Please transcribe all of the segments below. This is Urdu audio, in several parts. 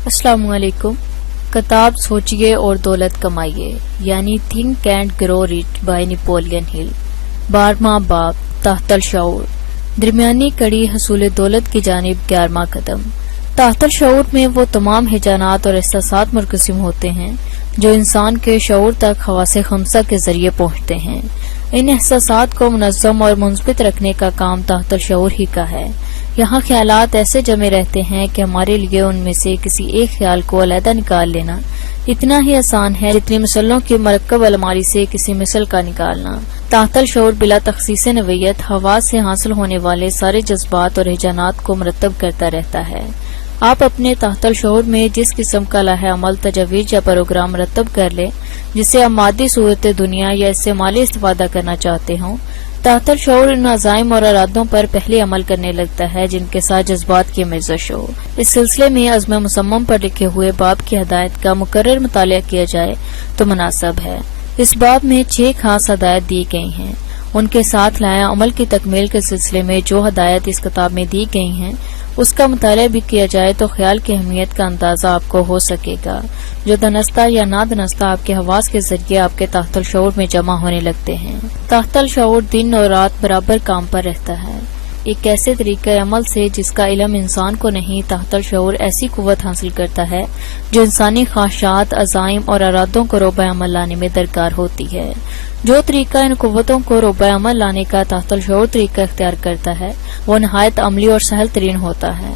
السلام علیکم۔ کتاب سوچئے اور دولت کمائیے یعنی think and grow rich by Napoleon Hill, 12واں باب تحت الشعور، درمیانی کڑی حصول دولت کی جانب 11واں قدم۔ تحت الشعور میں وہ تمام ہیجانات اور احساسات منقسم ہوتے ہیں جو انسان کے شعور تک حواس خمسہ کے ذریعے پہنچتے ہیں۔ ان احساسات کو منظم اور مثبت رکھنے کا کام تحت الشعور ہی کا ہے۔ یہاں خیالات ایسے جمے رہتے ہیں کہ ہمارے لیے ان میں سے کسی ایک خیال کو علیحدہ نکال لینا اتنا ہی آسان ہے جتنی مسلوں کی مرکب الماری سے کسی مثل کا نکالنا۔ تحت الشعور بلا تخصیص نوعیت حواس سے حاصل ہونے والے سارے جذبات اور ہیجانات کو مرتب کرتا رہتا ہے۔ آپ اپنے تحت الشعور میں جس قسم کا لائحہ عمل، تجویز یا پروگرام مرتب کر لیں جسے آپ مادی صورت دنیا یا اس سے مالی استفادہ کرنا چاہتے ہوں، تحت الشعور ان عزائم اور ارادوں پر پہلے عمل کرنے لگتا ہے جن کے ساتھ جذبات کی آمیزش ہو۔ اس سلسلے میں عزم مصمم پر لکھے ہوئے باب کی ہدایت کا مکرر مطالعہ کیا جائے تو مناسب ہے۔ اس باب میں 6 خاص ہدایت دی گئی ہیں۔ ان کے ساتھ لائحہ عمل کی تکمیل کے سلسلے میں جو ہدایت اس کتاب میں دی گئی ہیں اس کا مطالعہ بھی کیا جائے تو خیال کی اہمیت کا اندازہ آپ کو ہو سکے گا، جو دنستہ یا نادنستہ آپ کے حواس کے ذریعے آپ کے تحت الشعور میں جمع ہونے لگتے ہیں۔ تحت الشعور دن اور رات برابر کام پر رہتا ہے۔ ایک ایسے طریقہ عمل سے جس کا علم انسان کو نہیں، تحت الشعور ایسی قوت حاصل کرتا ہے جو انسانی خواہشات، عزائم اور ارادوں کو روبہ عمل لانے میں درکار ہوتی ہے۔ جو طریقہ ان قوتوں کو روبہ عمل لانے کا تحت الشعور طریقہ اختیار کرتا ہے وہ نہایت عملی اور سہل ترین ہوتا ہے۔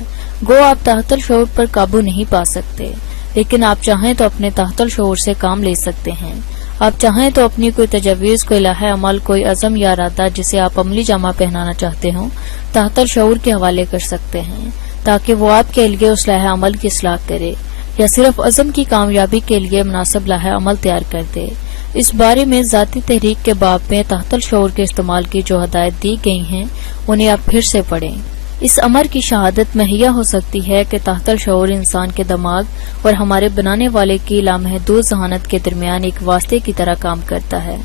گو آپ تحت الشعور پر قابو نہیں پا سکتے، لیکن آپ چاہیں تو اپنے تحت الشعور سے کام لے سکتے ہیں۔ آپ چاہیں تو اپنی کوئی تجویز، کوئی لائحہ عمل، کوئی عزم یا ارادہ جسے آپ عملی جامہ پہنانا چاہتے ہوں تحت الشعور کے حوالے کر سکتے ہیں تاکہ وہ آپ کے لیے اس لائحہ عمل کی اصلاح کرے یا صرف عزم کی کامیابی کے لیے مناسب لائحہ عمل تیار کر دے۔ اس بارے میں ذاتی تحریک کے باب میں تحت الشعور کے استعمال کی جو ہدایت دی گئی ہیں انہیں آپ پھر سے پڑھیں۔ اس امر کی شہادت مہیا ہو سکتی ہے کہ تحت الشعور انسان کے دماغ اور ہمارے بنانے والے کی لامحدود ذہانت کے درمیان ایک واسطے کی طرح کام کرتا ہے۔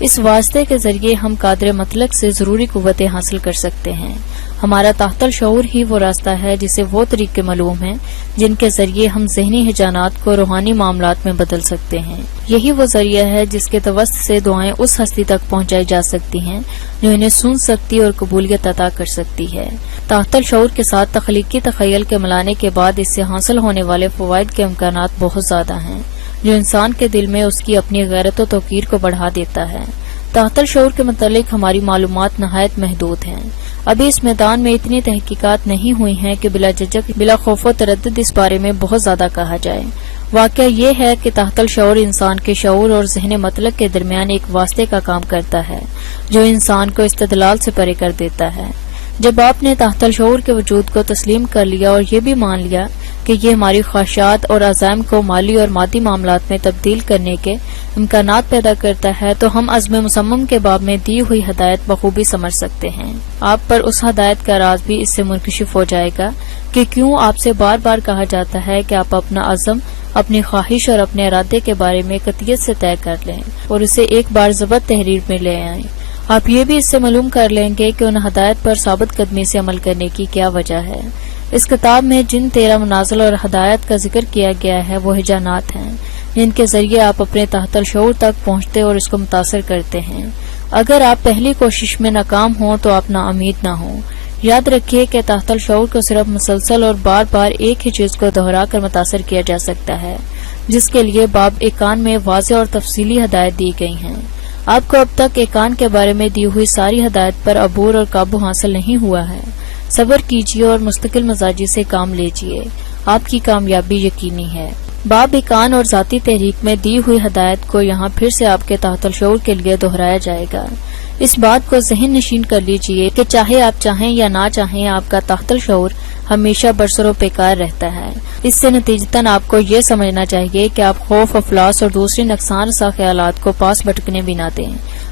اس واسطے کے ذریعے ہم قادر مطلق سے ضروری قوتیں حاصل کر سکتے ہیں۔ ہمارا تحت الشعور ہی وہ راستہ ہے جسے وہ طریقے معلوم ہیں جن کے ذریعے ہم ذہنی ہیجانات کو روحانی معاملات میں بدل سکتے ہیں۔ یہی وہ ذریعہ ہے جس کے توسط سے دعائیں اس ہستی تک پہنچائی جا سکتی ہیں جو انہیں سن سکتی اور قبولیت عطا کر سکتی ہے۔ تحت الشعور کے ساتھ تخلیقی تخیل کے ملانے کے بعد اس سے حاصل ہونے والے فوائد کے امکانات بہت زیادہ ہیں جو انسان کے دل میں اس کی اپنی غیرت و توقیر کو بڑھا دیتا ہے۔ تحت الشعور کے متعلق ہماری معلومات نہایت محدود ہیں۔ ابھی اس میدان میں اتنی تحقیقات نہیں ہوئی ہیں کہ بلا جھجک، بلا خوف و تردد اس بارے میں بہت زیادہ کہا جائے۔ واقعہ یہ ہے کہ تحت الشعور انسان کے شعور اور ذہن مطلق کے درمیان ایک واسطے کا کام کرتا ہے جو انسان کو استدلال سے پرے کر دیتا ہے۔ جب آپ نے تحت الشعور کے وجود کو تسلیم کر لیا اور یہ بھی مان لیا کہ یہ ہماری خواہشات اور عزائم کو مالی اور مادی معاملات میں تبدیل کرنے کے امکانات پیدا کرتا ہے تو ہم عزم مصمم کے باب میں دی ہوئی ہدایت بخوبی سمجھ سکتے ہیں۔ آپ پر اس ہدایت کا راز بھی اس سے منکشف ہو جائے گا کہ کیوں آپ سے بار بار کہا جاتا ہے کہ آپ اپنا عزم، اپنی خواہش اور اپنے ارادے کے بارے میں قطعیت سے طے کر لیں اور اسے ایک بار ضبط تحریر میں لے آئیں۔ آپ یہ بھی اس سے معلوم کر لیں گے کہ ان ہدایت پر ثابت قدمی سے عمل کرنے کی کیا وجہ ہے۔ اس کتاب میں جن 13 منازل اور ہدایت کا ذکر کیا گیا ہے وہ ہیجانات ہیں جن کے ذریعے آپ اپنے تحت الشعور تک پہنچتے اور اس کو متاثر کرتے ہیں۔ اگر آپ پہلی کوشش میں ناکام ہوں تو آپ نا امید نہ ہوں۔ یاد رکھیے کہ تحت الشعور کو صرف مسلسل اور بار بار ایک ہی چیز کو دہرا کر متاثر کیا جا سکتا ہے، جس کے لیے باب ایقان میں واضح اور تفصیلی ہدایت دی گئی ہیں۔ آپ کو اب تک ایقان کے بارے میں دی ہوئی ساری ہدایت پر عبور اور قابو حاصل نہیں ہوا ہے۔ صبر کیجیے اور مستقل مزاجی سے کام لیجیے، آپ کی کامیابی یقینی ہے۔ باب ایقان اور ذاتی تحریک میں دی ہوئی ہدایت کو یہاں پھر سے آپ کے تحت الشعور کے لیے دہرایا جائے گا۔ اس بات کو ذہن نشین کر لیجیے کہ چاہے آپ چاہیں یا نہ چاہیں آپ کا تحت الشعور ہمیشہ برسر و پیکار رہتا ہے۔ اس سے نتیجتاً آپ کو یہ سمجھنا چاہیے کہ آپ خوف، افلاس اور دوسری نقصان رساں خیالات کو پاس بھٹکنے بھی نہ دیں،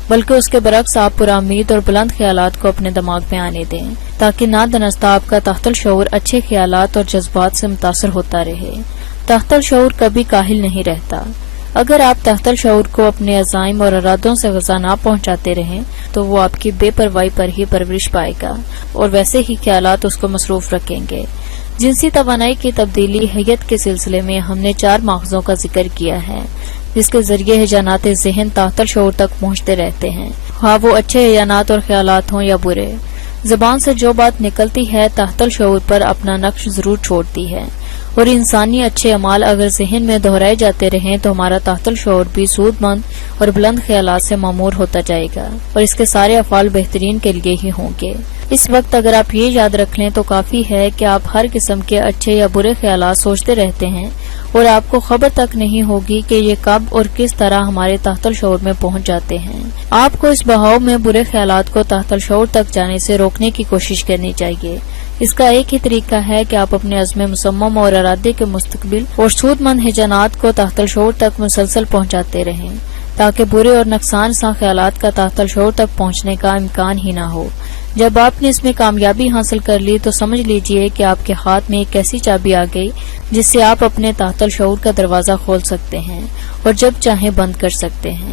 بلکہ اس کے برعکس آپ پرا امید اور بلند خیالات کو اپنے دماغ میں آنے دیں تاکہ نادنستہ آپ کا تحت الشعور اچھے خیالات اور جذبات سے متاثر ہوتا رہے۔ تحت الشعور کبھی کاہل نہیں رہتا۔ اگر آپ تحت الشعور کو اپنے عزائم اور ارادوں سے غذا نہ پہنچاتے رہیں تو وہ آپ کی بے پرواہی پر ہی پرورش پائے گا اور ویسے ہی خیالات اس کو مصروف رکھیں گے۔ جنسی توانائی کی تبدیلی حیت کے سلسلے میں ہم نے 4 ماخذوں کا ذکر کیا ہے جس کے ذریعے ہیجانات ذہن تحت الشعور تک پہنچتے رہتے ہیں، خواہ وہ اچھے ہیجانات اور خیالات ہوں یا برے۔ زبان سے جو بات نکلتی ہے تحت الشعور پر اپنا نقش ضرور چھوڑتی ہے، اور انسانی اچھے اعمال اگر ذہن میں دہرائے جاتے رہیں تو ہمارا تحت الشعور بھی سود مند اور بلند خیالات سے معمور ہوتا جائے گا، اور اس کے سارے افعال بہترین کے لیے ہی ہوں گے۔ اس وقت اگر آپ یہ یاد رکھ لیں تو کافی ہے کہ آپ ہر قسم کے اچھے یا برے خیالات سوچتے رہتے ہیں، اور آپ کو خبر تک نہیں ہوگی کہ یہ کب اور کس طرح ہمارے تحت الشعور میں پہنچ جاتے ہیں۔ آپ کو اس بہاؤ میں برے خیالات کو تحت الشعور تک جانے سے روکنے کی کوشش کرنی چاہیے۔ اس کا ایک ہی طریقہ ہے کہ آپ اپنے عزم مصمم اور ارادے کے مستقبل اور سود مند ہیجانات کو تحت الشعور تک مسلسل پہنچاتے رہیں، تاکہ برے اور نقصان سا خیالات کا تحت الشعور تک پہنچنے کا امکان ہی نہ ہو۔ جب آپ نے اس میں کامیابی حاصل کر لی تو سمجھ لیجئے کہ آپ کے ہاتھ میں ایک ایسی چابی آ گئی جس سے آپ اپنے تحت الشعور کا دروازہ کھول سکتے ہیں اور جب چاہیں بند کر سکتے ہیں۔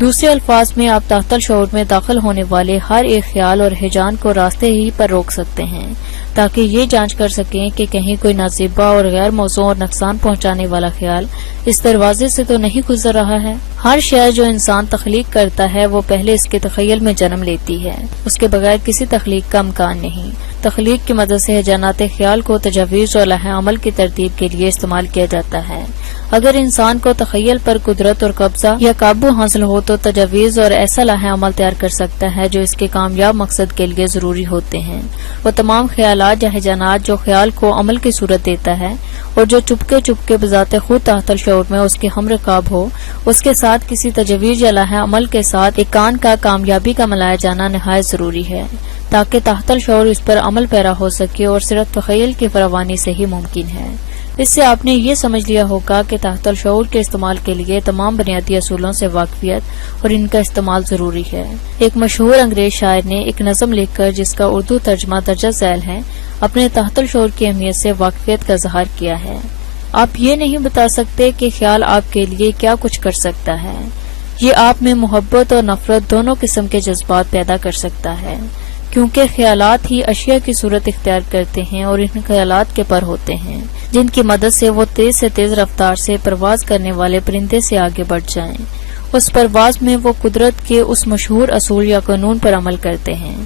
دوسرے الفاظ میں آپ تحت الشعور میں داخل ہونے والے ہر ایک خیال اور ہیجان کو راستے ہی پر روک سکتے ہیں، تاکہ یہ جانچ کر سکیں کہ کہیں کوئی نازیبہ اور غیر موزوں اور نقصان پہنچانے والا خیال اس دروازے سے تو نہیں گزر رہا ہے۔ ہر شے جو انسان تخلیق کرتا ہے وہ پہلے اس کے تخیل میں جنم لیتی ہے، اس کے بغیر کسی تخلیق کا امکان نہیں۔ تخلیق کی مدد سے ہیجانات خیال کو تجاویز اور لائحہ عمل کی ترتیب کے لیے استعمال کیا جاتا ہے۔ اگر انسان کو تخیل پر قدرت اور قبضہ یا قابو حاصل ہو تو تجاویز اور ایسا لائحہ عمل تیار کر سکتا ہے جو اس کے کامیاب مقصد کے لیے ضروری ہوتے ہیں۔ وہ تمام خیالات یا ہیجانات جو خیال کو عمل کی صورت دیتا ہے اور جو چپکے بذات خود تحت الشعور میں اس کے ہم رکاب ہو، اس کے ساتھ کسی تجویز یا لائحہ عمل کے ساتھ ایک کان کا کامیابی کا ملایا جانا نہایت ضروری ہے، تاکہ تحت الشعور اس پر عمل پیرا ہو سکے، اور صرف تخیل کی فراوانی سے ہی ممکن ہے۔ اس سے آپ نے یہ سمجھ لیا ہوگا کہ تحت الشعور کے استعمال کے لیے تمام بنیادی اصولوں سے واقفیت اور ان کا استعمال ضروری ہے۔ ایک مشہور انگریز شاعر نے ایک نظم لکھ کر جس کا اردو ترجمہ درجہ ذیل ہے، اپنے تحت الشعور کی اہمیت سے واقفیت کا اظہار کیا ہے۔ آپ یہ نہیں بتا سکتے کہ خیال آپ کے لیے کیا کچھ کر سکتا ہے، یہ آپ میں محبت اور نفرت دونوں قسم کے جذبات پیدا کر سکتا ہے، کیونکہ خیالات ہی اشیاء کی صورت اختیار کرتے ہیں اور ان خیالات کے پر ہوتے ہیں جن کی مدد سے وہ تیز سے تیز رفتار سے پرواز کرنے والے پرندے سے آگے بڑھ جائیں۔ اس پرواز میں وہ قدرت کے اس مشہور اصول یا قانون پر عمل کرتے ہیں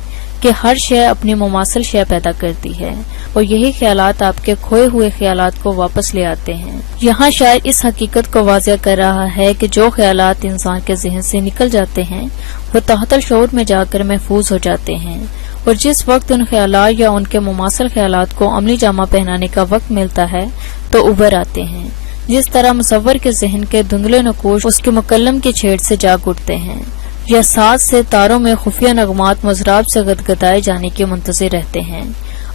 کہ ہر شے اپنی مماثل شے پیدا کرتی ہے، اور یہی خیالات آپ کے کھوئے ہوئے خیالات کو واپس لے آتے ہیں۔ یہاں شاعر اس حقیقت کو واضح کر رہا ہے کہ جو خیالات انسان کے ذہن سے نکل جاتے ہیں وہ تحت الشعور میں جا کر محفوظ ہو جاتے ہیں، اور جس وقت ان خیالات یا ان کے مماثل خیالات کو عملی جامہ پہنانے کا وقت ملتا ہے تو ابھر آتے ہیں۔ جس طرح مصور کے ذہن کے دھندلے نقوش اس کے مکلم کی چھیڑ سے جاگ اٹھتے ہیں، یا ساز سے تاروں میں خفیہ نغمات مضراب سے گدگدائے جانے کے منتظر رہتے ہیں،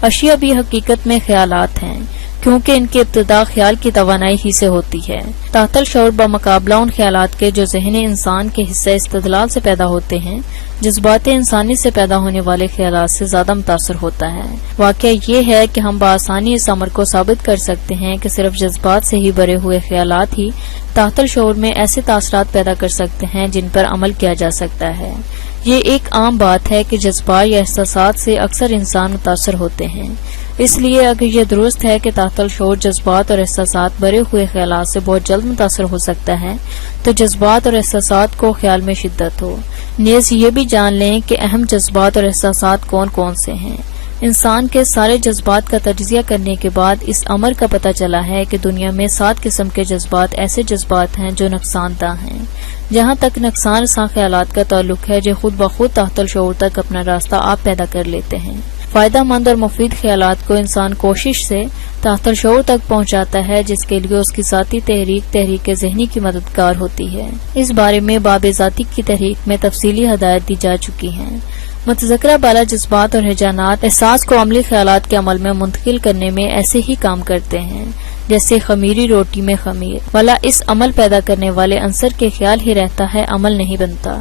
اشیاء بھی حقیقت میں خیالات ہیں، کیونکہ ان کی ابتدا خیال کی توانائی ہی سے ہوتی ہے۔ تحت الشعور بمقابلہ ان خیالات کے جو ذہن انسان کے حصہ استدلال سے پیدا ہوتے ہیں، جذبات انسانی سے پیدا ہونے والے خیالات سے زیادہ متاثر ہوتا ہے۔ واقعہ یہ ہے کہ ہم بآسانی اس امر کو ثابت کر سکتے ہیں کہ صرف جذبات سے ہی بھرے ہوئے خیالات ہی تحت الشعور میں ایسے تاثرات پیدا کر سکتے ہیں جن پر عمل کیا جا سکتا ہے۔ یہ ایک عام بات ہے کہ جذبات یا احساسات سے اکثر انسان متاثر ہوتے ہیں، اس لیے اگر یہ درست ہے کہ تحت الشعور جذبات اور احساسات بھرے ہوئے خیالات سے بہت جلد متاثر ہو سکتا ہے تو جذبات اور احساسات کو خیال میں شدت ہو۔ نیز یہ بھی جان لیں کہ اہم جذبات اور احساسات کون کون سے ہیں۔ انسان کے سارے جذبات کا تجزیہ کرنے کے بعد اس امر کا پتہ چلا ہے کہ دنیا میں 7 قسم کے جذبات ایسے جذبات ہیں جو نقصان دہ ہیں۔ جہاں تک نقصان رساں خیالات کا تعلق ہے جو خود بخود تحت الشعور تک اپنا راستہ آپ پیدا کر لیتے ہیں، فائدہ مند اور مفید خیالات کو انسان کوشش سے تحت الشعور تک پہنچاتا ہے، جس کے لیے اس کی ذاتی تحریک ذہنی کی مددگار ہوتی ہے۔ اس بارے میں باب ذاتی کی تحریک میں تفصیلی ہدایت دی جا چکی ہیں۔ متذکرہ بالا جذبات اور ہیجانات احساس کو عملی خیالات کے عمل میں منتقل کرنے میں ایسے ہی کام کرتے ہیں جیسے خمیری روٹی میں خمیر، والا اس عمل پیدا کرنے والے عنصر کے خیال ہی رہتا ہے، عمل نہیں بنتا۔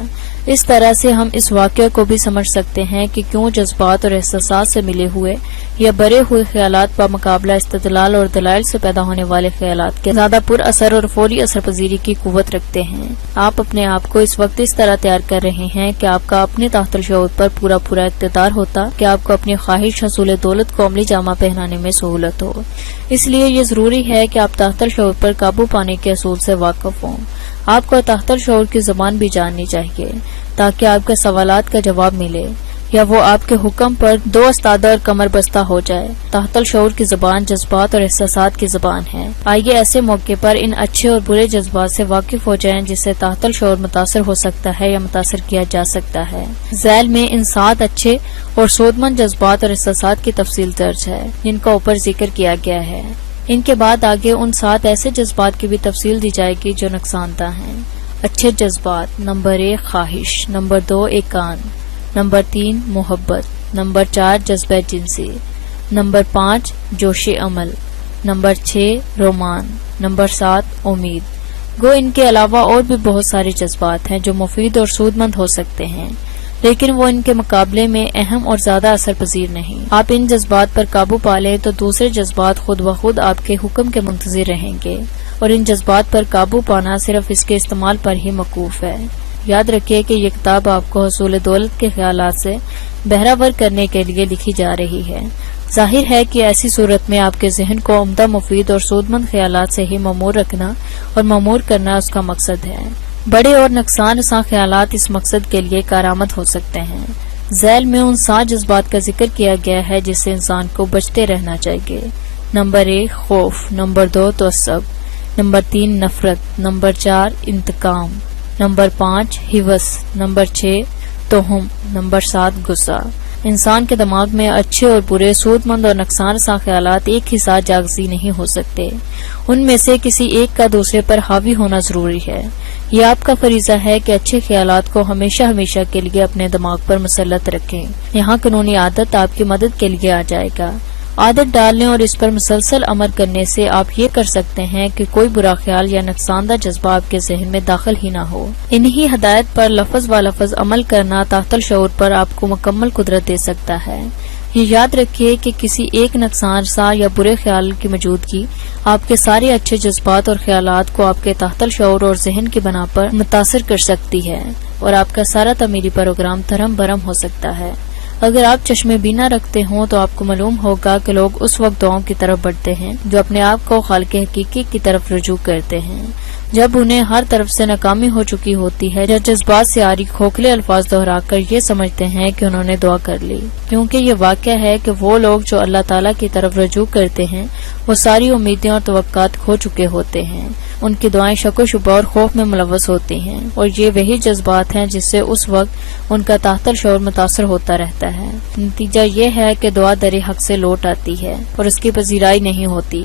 اس طرح سے ہم اس واقعہ کو بھی سمجھ سکتے ہیں کہ کیوں جذبات اور احساسات سے ملے ہوئے یا بھرے ہوئے خیالات پر مقابلہ استدلال اور دلائل سے پیدا ہونے والے خیالات کے زیادہ پر اثر اور فوری اثر پذیری کی قوت رکھتے ہیں۔ آپ اپنے آپ کو اس وقت اس طرح تیار کر رہے ہیں کہ آپ کا اپنے تحت الشعور پر پورا اقتدار ہوتا کہ آپ کو اپنی خواہش حصول دولت کو عملی جامہ پہنانے میں سہولت ہو۔ اس لیے یہ ضروری ہے کہ آپ تحت الشعور پر قابو پانے کے اصول سے واقف ہوں۔ آپ کو تحت الشعور کی زبان بھی جاننی چاہیے تاکہ آپ کے سوالات کا جواب ملے یا وہ آپ کے حکم پر دو استادہ اور کمر بستہ ہو جائے۔ تحت الشعور کی زبان جذبات اور احساسات کی زبان ہے۔ آئیے ایسے موقع پر ان اچھے اور برے جذبات سے واقف ہو جائیں جس سے تحت الشعور متاثر ہو سکتا ہے یا متاثر کیا جا سکتا ہے۔ ذیل میں ان 7 اچھے اور سودمند جذبات اور احساسات کی تفصیل درج ہے جن کا اوپر ذکر کیا گیا ہے۔ ان کے بعد آگے ان 7 ایسے جذبات کی بھی تفصیل دی جائے گی جو نقصان دہ ہیں۔ اچھے جذبات: نمبر 1 خواہش، نمبر 2 ایکان، نمبر 3 محبت، نمبر 4 جذبہ جنسی، نمبر 5 جوش عمل، نمبر 6 رومان، نمبر 7 امید۔ گو ان کے علاوہ اور بھی بہت سارے جذبات ہیں جو مفید اور سودمند ہو سکتے ہیں لیکن وہ ان کے مقابلے میں اہم اور زیادہ اثر پذیر نہیں۔ آپ ان جذبات پر قابو پا لیں تو دوسرے جذبات خود بخود آپ کے حکم کے منتظر رہیں گے اور ان جذبات پر قابو پانا صرف اس کے استعمال پر ہی موقوف ہے۔ یاد رکھیے کہ یہ کتاب آپ کو حصول دولت کے خیالات سے بہرہ کرنے کے لیے لکھی جا رہی ہے۔ ظاہر ہے کہ ایسی صورت میں آپ کے ذہن کو عمدہ مفید اور سودمند خیالات سے ہی معمور رکھنا اور معمور کرنا اس کا مقصد ہے۔ بڑے اور نقصان رساں خیالات اس مقصد کے لیے کارآمد ہو سکتے ہیں۔ ذیل میں ان 7 جذبات کا ذکر کیا گیا ہے جس سے انسان کو بچتے رہنا چاہیے۔ نمبر 1 خوف، نمبر 2 تعصب، نمبر 3 نفرت، نمبر 4 انتقام، نمبر 5 ہوس، نمبر 6 توہم، نمبر 7 غصہ۔ انسان کے دماغ میں اچھے اور برے، سودمند اور نقصان رساں خیالات ایک ہی ساتھ جاگزی نہیں ہو سکتے۔ ان میں سے کسی ایک کا دوسرے پر حاوی ہونا ضروری ہے۔ یہ آپ کا فریضہ ہے کہ اچھے خیالات کو ہمیشہ ہمیشہ کے لیے اپنے دماغ پر مسلط رکھیں۔ یہاں قانونی عادت آپ کی مدد کے لیے آ جائے گا۔ عادت ڈالنے اور اس پر مسلسل عمل کرنے سے آپ یہ کر سکتے ہیں کہ کوئی برا خیال یا نقصان دہ جذبہ آپ کے ذہن میں داخل ہی نہ ہو۔ انہی ہدایت پر لفظ و لفظ عمل کرنا تحت الشعور پر آپ کو مکمل قدرت دے سکتا ہے۔ یہ یاد رکھیے کہ کسی ایک نقصان رساں یا برے خیال کی موجودگی آپ کے سارے اچھے جذبات اور خیالات کو آپ کے تحت الشعور اور ذہن کی بنا پر متاثر کر سکتی ہے اور آپ کا سارا تعمیری پروگرام تھرم برم ہو سکتا ہے۔ اگر آپ چشم بینا رکھتے ہوں تو آپ کو معلوم ہوگا کہ لوگ اس وقت دعاؤں کی طرف بڑھتے ہیں جو اپنے آپ کو خالق حقیقی کی طرف رجوع کرتے ہیں۔ جب انہیں ہر طرف سے ناکامی ہو چکی ہوتی ہے یا جذبات سے عاری کھوکھلے الفاظ دہرا کر یہ سمجھتے ہیں کہ انہوں نے دعا کر لی، کیونکہ یہ واقعہ ہے کہ وہ لوگ جو اللہ تعالیٰ کی طرف رجوع کرتے ہیں وہ ساری امیدیں اور توقعات کھو چکے ہوتے ہیں۔ ان کی دعائیں شک و شبہ اور خوف میں ملوث ہوتی ہیں اور یہ وہی جذبات ہیں جس سے اس وقت ان کا تحت الشعور متاثر ہوتا رہتا ہے۔ نتیجہ یہ ہے کہ دعا در حق سے لوٹ آتی ہے اور اس کی پذیرائی نہیں ہوتی۔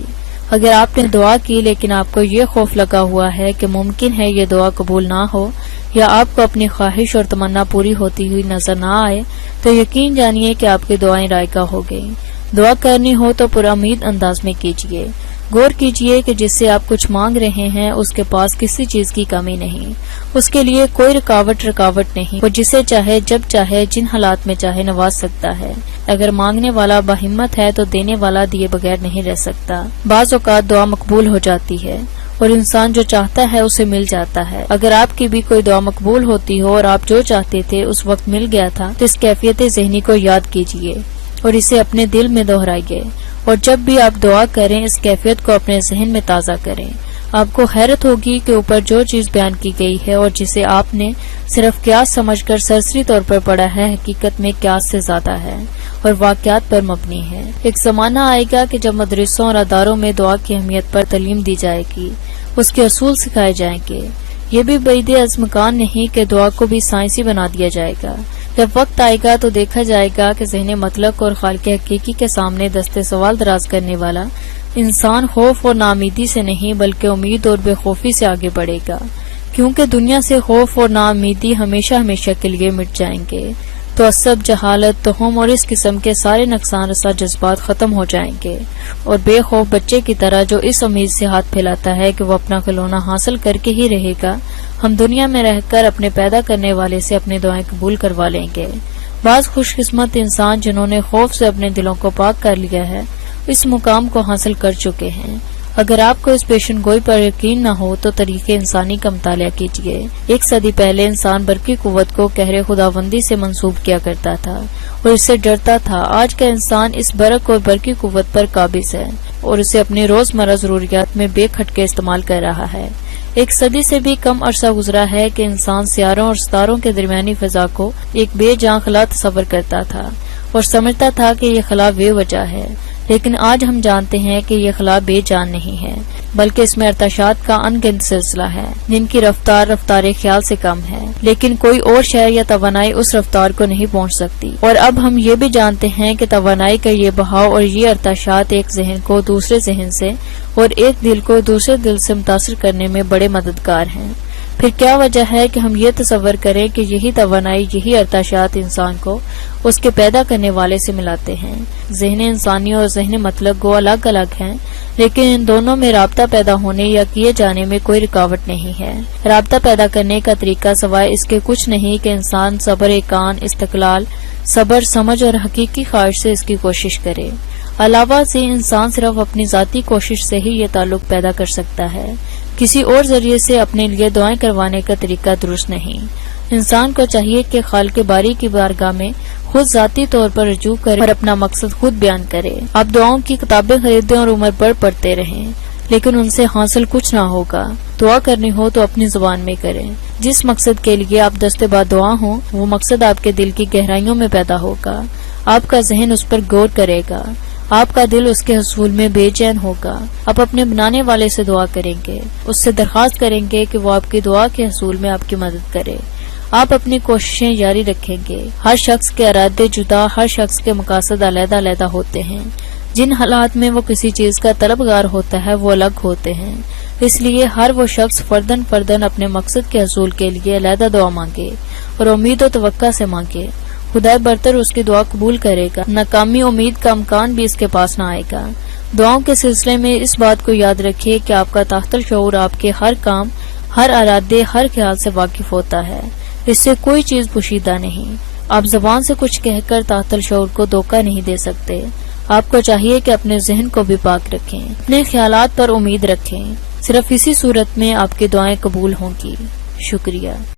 اگر آپ نے دعا کی لیکن آپ کو یہ خوف لگا ہوا ہے کہ ممکن ہے یہ دعا قبول نہ ہو یا آپ کو اپنی خواہش اور تمنا پوری ہوتی ہوئی نظر نہ آئے تو یقین جانیے کہ آپ کی دعائیں رائگاں ہو گئی۔ دعا کرنی ہو تو پرامید انداز میں کیجیے۔ غور کیجیے کہ جس سے آپ کچھ مانگ رہے ہیں اس کے پاس کسی چیز کی کمی نہیں، اس کے لیے کوئی رکاوٹ نہیں، وہ جسے چاہے جب چاہے جن حالات میں چاہے نواز سکتا ہے۔ اگر مانگنے والا باہمت ہے تو دینے والا دیے بغیر نہیں رہ سکتا۔ بعض اوقات دعا مقبول ہو جاتی ہے اور انسان جو چاہتا ہے اسے مل جاتا ہے۔ اگر آپ کی بھی کوئی دعا مقبول ہوتی ہو اور آپ جو چاہتے تھے اس وقت مل گیا تھا تو اس کیفیت ذہنی کو یاد کیجیے اور اسے اپنے دل میں دہرائیے، اور جب بھی آپ دعا کریں اس کیفیت کو اپنے ذہن میں تازہ کریں۔ آپ کو حیرت ہوگی کہ اوپر جو چیز بیان کی گئی ہے اور جسے آپ نے صرف قیاس سمجھ کر سرسری طور پر پڑھا ہے حقیقت میں قیاس سے زیادہ ہے اور واقعات پر مبنی ہے۔ ایک زمانہ آئے گا کہ جب مدرسوں اور اداروں میں دعا کی اہمیت پر تعلیم دی جائے گی، اس کے اصول سکھائے جائیں گے۔ یہ بھی بعید ازمکان نہیں کہ دعا کو بھی سائنسی بنا دیا جائے گا۔ جب وقت آئے گا تو دیکھا جائے گا کہ ذہن مطلق اور خالق حقیقی کے سامنے دستے سوال دراز کرنے والا انسان خوف اور ناامیدی سے نہیں بلکہ امید اور بے خوفی سے آگے بڑھے گا، کیونکہ دنیا سے خوف اور ناامیدی ہمیشہ ہمیشہ کے لیے مٹ جائیں گے۔ تعصب، جہالت، توہم اور اس قسم کے سارے نقصان رساں جذبات ختم ہو جائیں گے، اور بے خوف بچے کی طرح جو اس امید سے ہاتھ پھیلاتا ہے کہ وہ اپنا کھلونا حاصل کر کے ہی رہے گا، ہم دنیا میں رہ کر اپنے پیدا کرنے والے سے اپنی دعائیں قبول کروا لیں گے۔ بعض خوش قسمت انسان جنہوں نے خوف سے اپنے دلوں کو پاک کر لیا ہے اس مقام کو حاصل کر چکے ہیں۔ اگر آپ کو اس پیشن گوئی پر یقین نہ ہو تو طریقے انسانی کا مطالعہ کیجیے۔ 1 صدی پہلے انسان برقی قوت کو قہر خداوندی سے منسوب کیا کرتا تھا اور اس سے ڈرتا تھا۔ آج کا انسان اس برق اور برقی قوت پر قابض ہے اور اسے اپنی روزمرہ ضروریات میں بے کھٹکے استعمال کر رہا ہے۔ 1 صدی سے بھی کم عرصہ گزرا ہے کہ انسان سیاروں اور ستاروں کے درمیانی فضا کو ایک بے جان خلا تصور کرتا تھا اور سمجھتا تھا کہ یہ خلا بے وجہ ہے، لیکن آج ہم جانتے ہیں کہ یہ خلا بے جان نہیں ہے بلکہ اس میں ارتعاشات کا ان گنت سلسلہ ہے جن کی رفتار خیال سے کم ہے، لیکن کوئی اور شے یا توانائی اس رفتار کو نہیں پہنچ سکتی۔ اور اب ہم یہ بھی جانتے ہیں کہ توانائی کا یہ بہاؤ اور یہ ارتعاشات ایک ذہن کو دوسرے ذہن سے اور ایک دل کو دوسرے دل سے متاثر کرنے میں بڑے مددگار ہیں۔ پھر کیا وجہ ہے کہ ہم یہ تصور کریں کہ یہی توانائی، یہی ارتعاشات انسان کو اس کے پیدا کرنے والے سے ملاتے ہیں۔ ذہن انسانی اور ذہن مطلق گو الگ الگ ہیں، لیکن ان دونوں میں رابطہ پیدا ہونے یا کیے جانے میں کوئی رکاوٹ نہیں ہے۔ رابطہ پیدا کرنے کا طریقہ سوائے اس کے کچھ نہیں کہ انسان صبر کان، استقلال، صبر، سمجھ اور حقیقی خواہش سے اس کی کوشش کرے۔ علاوہ سے انسان صرف اپنی ذاتی کوشش سے ہی یہ تعلق پیدا کر سکتا ہے، کسی اور ذریعے سے اپنے لیے دعائیں کروانے کا طریقہ درست نہیں۔ انسان کو چاہیے کہ خالق باری کی بارگاہ میں خود ذاتی طور پر رجوع کرے اور اپنا مقصد خود بیان کرے۔ آپ دعاؤں کی کتابیں خریدیں اور عمر بھر پڑھتے رہیں، لیکن ان سے حاصل کچھ نہ ہوگا۔ دعا کرنی ہو تو اپنی زبان میں کریں۔ جس مقصد کے لیے آپ دستے بعد دعا ہوں وہ مقصد آپ کے دل کی گہرائیوں میں پیدا ہوگا۔ آپ کا ذہن اس پر غور کرے گا، آپ کا دل اس کے حصول میں بے چین ہوگا۔ آپ اپنے بنانے والے سے دعا کریں گے، اس سے درخواست کریں گے کہ وہ آپ کی دعا کے حصول میں آپ کی مدد کرے۔ آپ اپنی کوششیں جاری رکھیں گے۔ ہر شخص کے ارادے جدا، ہر شخص کے مقاصد علیحدہ علیحدہ ہوتے ہیں۔ جن حالات میں وہ کسی چیز کا طلبگار ہوتا ہے وہ الگ ہوتے ہیں، اس لیے ہر وہ شخص فرداً اپنے مقصد کے حصول کے لیے علیحدہ دعا مانگے اور امید و توقع سے مانگے۔ خدا برتر اس کی دعا قبول کرے گا۔ ناکامی امید کا امکان بھی اس کے پاس نہ آئے گا۔ دعاؤں کے سلسلے میں اس بات کو یاد رکھیے کہ آپ کا تحت الشعور آپ کے ہر کام، ہر ارادے، ہر خیال سے واقف ہوتا ہے۔ اس سے کوئی چیز پوشیدہ نہیں۔ آپ زبان سے کچھ کہہ کر تحت الشعور کو دھوکہ نہیں دے سکتے۔ آپ کو چاہیے کہ اپنے ذہن کو بھی پاک رکھیں، اپنے خیالات پر امید رکھیں۔ صرف اسی صورت میں آپ کی دعائیں قبول ہوں گی۔ شکریہ۔